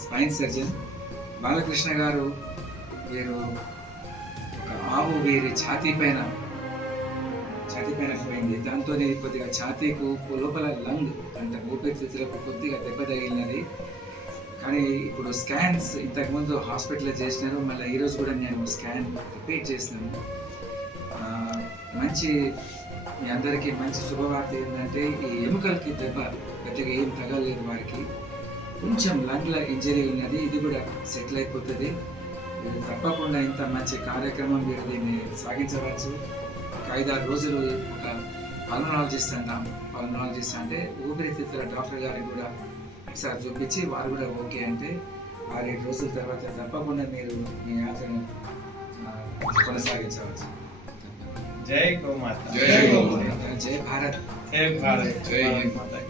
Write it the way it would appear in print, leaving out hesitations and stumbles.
Spine surgeon. Balakrishna గారు వీరు ఒక ఆవు వీరి ఛాతీ పైన పోయింది. దాంతో కొద్దిగా ఛాతీకు లోపల లంగ్ అంటే ఊపిరితిత్తులకు కొద్దిగా దెబ్బ తగిలినది. కానీ ఇప్పుడు స్కాన్స్ ఇంతకుముందు హాస్పిటల్లో చేసినారు, మళ్ళీ ఈరోజు కూడా నేను స్కాన్ రిపీట్ చేసినాను. మీ అందరికీ మంచి శుభవార్త ఏంటంటే ఈ ఎముకలకి దెబ్బ గట్టిగా ఏం తగలేదు వారికి. కొంచెం లంగ్ల ఇంజరీ ఉన్నది, ఇది కూడా సెటిల్ అయిపోతుంది. తప్పకుండా ఇంత మంచి కార్యక్రమం మీరు దీన్ని సాగించవచ్చు. ఒక 5-6 రోజులు ఒక పల్మనాలజిస్ట్ అంటే ఊపిరితిత్తుల డాక్టర్ గారికి కూడా ఒకసారి చూపించి వారు కూడా ఓకే అంటే 6-7 రోజుల తర్వాత తప్పకుండా మీరు మీ యాత్రను కొనసాగించవచ్చు. జై గోమాత, జై గోమాత, జై భారత్, జై భారత్, జై మాతా.